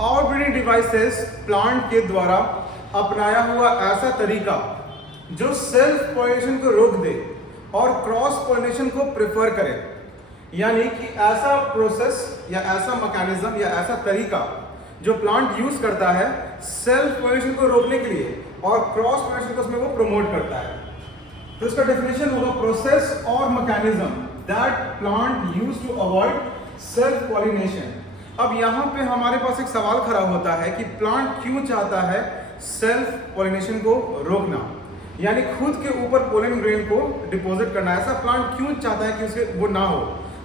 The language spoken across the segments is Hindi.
आउटब्रीडिंग डिवाइसेस प्लांट के द्वारा अपनाया हुआ ऐसा तरीका जो सेल्फ पॉलिनेशन को रोक दे और क्रॉस पॉलिनेशन को प्रेफर करे, यानी कि ऐसा प्रोसेस या ऐसा मैकेनिज्म या ऐसा तरीका जो प्लांट यूज करता है सेल्फ पॉलिनेशन को रोकने के लिए और क्रॉस पॉलिनेशन को उसमें वो प्रमोट करता है। तो इसका डेफिनेशन होगा प्रोसेस और mechanism that plant use to avoid self pollination. अब यहाँ पे हमारे पास एक सवाल खड़ा होता है कि प्लांट क्यों चाहता है सेल्फ पॉलिनेशन को रोकना, यानी खुद के ऊपर पोलन ग्रेन को डिपॉजिट करना। ऐसा प्लांट क्यों चाहता है कि उसके वो ना हो,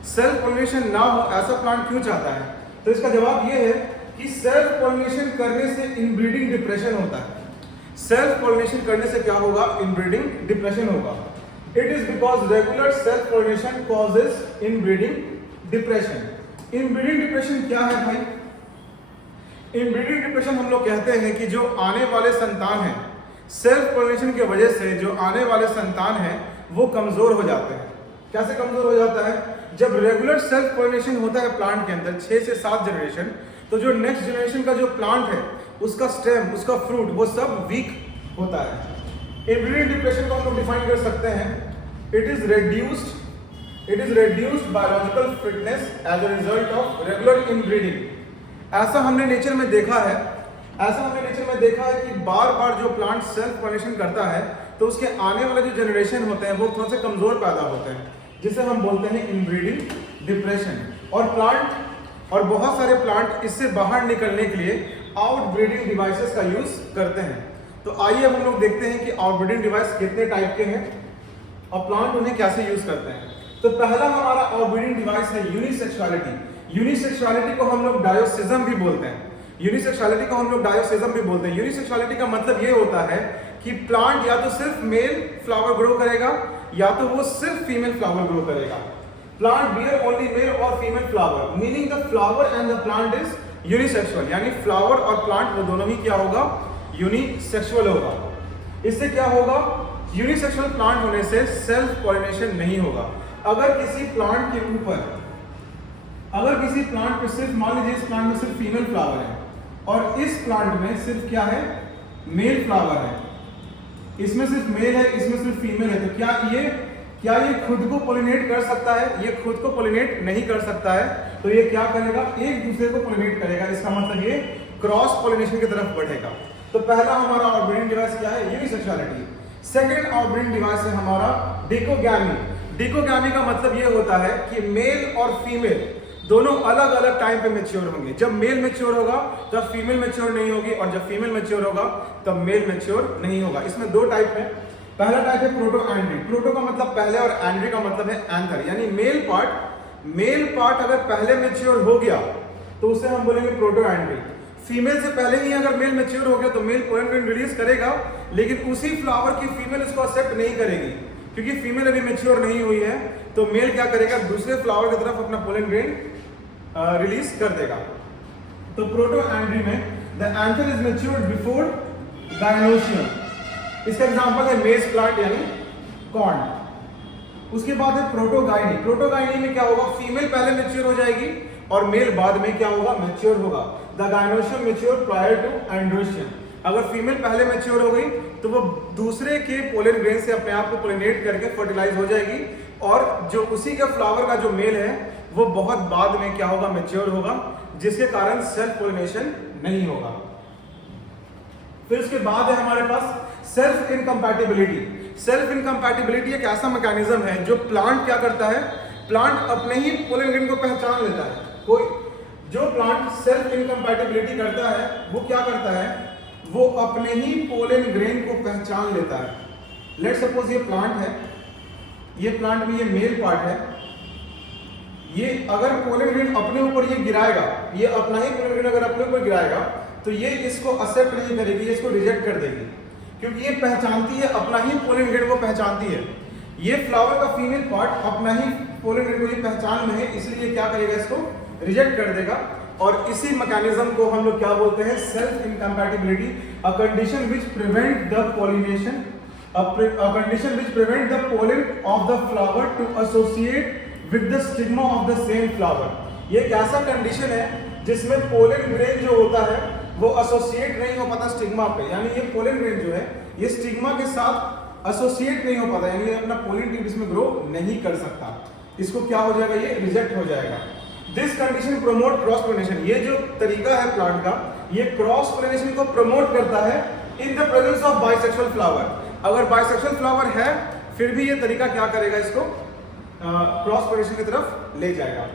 सेल्फ पॉलिनेशन ना हो, ऐसा प्लांट क्यों चाहता है? तो इसका जवाब ये है कि सेल्फ पॉलिनेशन करने से इनब्रीडिंग डिप्रेशन होता है। सेल्फ पॉलिनेशन करने से क्या होगा? इनब्रीडिंग डिप्रेशन होगा। It is because regular self pollination causes inbreeding depression. Inbreeding depression क्या है भाई? इनब्रीडिंग डिप्रेशन हम लोग कहते हैं कि जो आने वाले संतान हैं, सेल्फ पॉलिनेशन की वजह से जो आने वाले संतान हैं वो कमजोर हो जाते हैं। कैसे कमजोर हो जाता है? जब रेगुलर सेल्फ पॉलिनेशन होता है प्लांट के अंदर 6 से 7 जनरेशन, तो जो नेक्स्ट जनरेशन का जो प्लांट है उसका स्टेम, उसका फ्रूट, वो सब वीक होता है। इनब्रीडिंग डिप्रेशन को हम लोग डिफाइन कर सकते हैं, it is reduced biological fitness as a result of regular inbreeding। ऐसा हमने नेचर में देखा है, कि बार बार जो प्लांट सेल्फ पॉलिनेशन करता है तो उसके आने वाले जो जनरेशन होते हैं वो थोड़ा सा कमजोर पैदा होते हैं, जिसे हम बोलते हैं इनब्रीडिंग डिप्रेशन। और बहुत सारे प्लांट इससे बाहर निकलने के लिए आउटब्रीडिंग डिवाइसेस का यूज करते हैं। तो आइए अब हम लोग देखते हैं कि आउटब्रीडिंग डिवाइस कितने टाइप के हैं और प्लांट उन्हें कैसे यूज करते हैं। तो पहला हमारा आउटब्रीडिंग डिवाइस है यूनिसेक्सुअलिटी। यूनिसेक्सुअलिटी को हम लोग डायोसिज्म भी बोलते हैं। यूनिसेक्सुअलिटी का मतलब ये होता है कि प्लांट या तो सिर्फ मेल फ्लावर ग्रो करेगा या तो वो सिर्फ फीमेल फ्लावर ग्रो करेगा। प्लांट बियर ओनली मेल और female flower, meaning the flower and the plant is unisexual, यानी फ्लावर और प्लांट वो दोनों ही क्या होगा? यूनिसेक्सुअल होगा। इससे क्या होगा? यूनिसेक्सुअल प्लांट होने से सेल्फ पॉलिनेशन नहीं होगा। अगर किसी प्लांट पे सिर्फ, मान लीजिए इस प्लांट में सिर्फ फीमेल फ्लावर है और इस प्लांट में सिर्फ क्या है? मेल फ्लावर है। इसमें सिर्फ मेल है, इसमें सिर्फ फीमेल है, तो क्या ये खुद को पोलिनेट कर सकता है? ये खुद को पोलिनेट नहीं कर सकता है। तो ये क्या करेगा? एक दूसरे को पोलिनेट करेगा। इसका मतलब ये क्रॉस पोलिनेशन की तरफ बढ़ेगा। तो पहला हमारा आउटब्रीडिंग डिवाइस क्या है? यूनिसेक्सुअलिटी। सेकंड आउटब्रीडिंग डिवाइस है हमारा डिकोगैमी। डिकोगैमी का मतलब ये होता है कि मेल और फीमेल दोनों अलग अलग टाइम पे मैच्योर होंगे। जब मेल मैच्योर होगा तब फीमेल मैच्योर नहीं होगी और जब फीमेल मैच्योर होगा तब मेल मैच्योर नहीं होगा। इसमें दो टाइप है। पहला टाइप है प्रोटो एंड्री। प्रोटो का मतलब पहले और एंड्री का मतलब है एंथर, यानी मेल पार्ट अगर पहले मैच्योर हो गया तो उसे हम बोलेंगे प्रोटो एंड्री। फीमेल से पहले ही अगर मेल मैच्योर हो गया तो मेल पोलन ग्रेन रिलीज करेगा, लेकिन उसी फ्लावर की फीमेल इसको एक्सेप्ट नहीं करेगी क्योंकि फीमेल अभी मैच्योर नहीं हुई है। तो मेल क्या करेगा? दूसरे फ्लावर की तरफ अपना पोलन ग्रेन रिलीज कर देगा। तो प्रोटो एंड्री में the anther is matured before gynoecium. इसका एग्जांपल है मेज प्लांट यानी कॉर्न। उसके बाद है प्रोटोगाइनी। प्रोटोगाइनी में क्या होगा? फीमेल पहले मैच्योर हो जाएगी और मेल बाद में क्या होगा? मैच्योर होगा। The gynoecium mature prior to androecium. अगर फीमेल पहले मैच्योर हो गई तो वो दूसरे के पोलन ग्रेन से अपने आप को पोलिनेट करके फर्टिलाइज हो जाएगी और जो उसी का फ्लावर का जो मेल है वो बहुत बाद में क्या होगा? मैच्योर होगा, जिसके कारण सेल्फ पोलिनेशन नहीं होगा। फिर उसके बाद है हमारे पास सेल्फ इनकम्पैटिबिलिटी। सेल्फ इनकम्पैटिबिलिटी एक ऐसा मैकेनिज्म है जो प्लांट क्या करता है? प्लांट अपने ही पोलन ग्रेन को पहचान लेता है। जो प्लांट सेल्फ इनकम्पैटिबिलिटी करता है वो क्या करता है? वो अपने ही पोलन ग्रेन को पहचान लेता है। लेट्स सपोज ये प्लांट है, ये प्लांट में ये मेल पार्ट है, ये अगर पोलन ग्रेन अपने ऊपर ये गिराएगा, ये अपना ही पोलन ग्रेन अगर अपने ऊपर गिराएगा तो ये इसको एक्सेप्ट नहीं करेगी, ये इसको रिजेक्ट कर देगी क्योंकि ये पहचानती है, अपना ही पोलन ग्रेन को पहचानती है। ये फ्लावर का फीमेल पार्ट अपना ही पोलन ग्रेन को ये पहचान में है, इसलिए क्या करेगा? इसको रिजेक्ट कर देगा। और इसी मैकेनिज्म को हम लोग क्या बोलते हैं? Self incompatibility. A condition which prevent the pollination, a condition which prevent the pollen of the flower to associate with the stigma of the same flower। ये एक ऐसा कंडीशन है जिसमें पोलन ग्रेन जो होता है वो एसोसिएट नहीं हो पाता स्टिग्मा पे, यानी ये पोलन ग्रेन जो है ये स्टिग्मा के साथ एसोसिएट नहीं हो पाता, यानी ये अपना पोलन ट्यूब इसमें ग्रो नहीं कर सकता। इसको क्या हो जाएगा, ये रिजेक्ट हो जाएगा। This condition promote cross pollination, ये जो तरीका है प्लांट का ये क्रॉस पोलिनेशन को प्रमोट करता है in the presence of bisexual flower. अगर बाइसेक्सुअल फ्लावर है फिर भी ये तरीका क्या करेगा, इसको क्रॉस पोलिनेशन की तरफ ले जाएगा।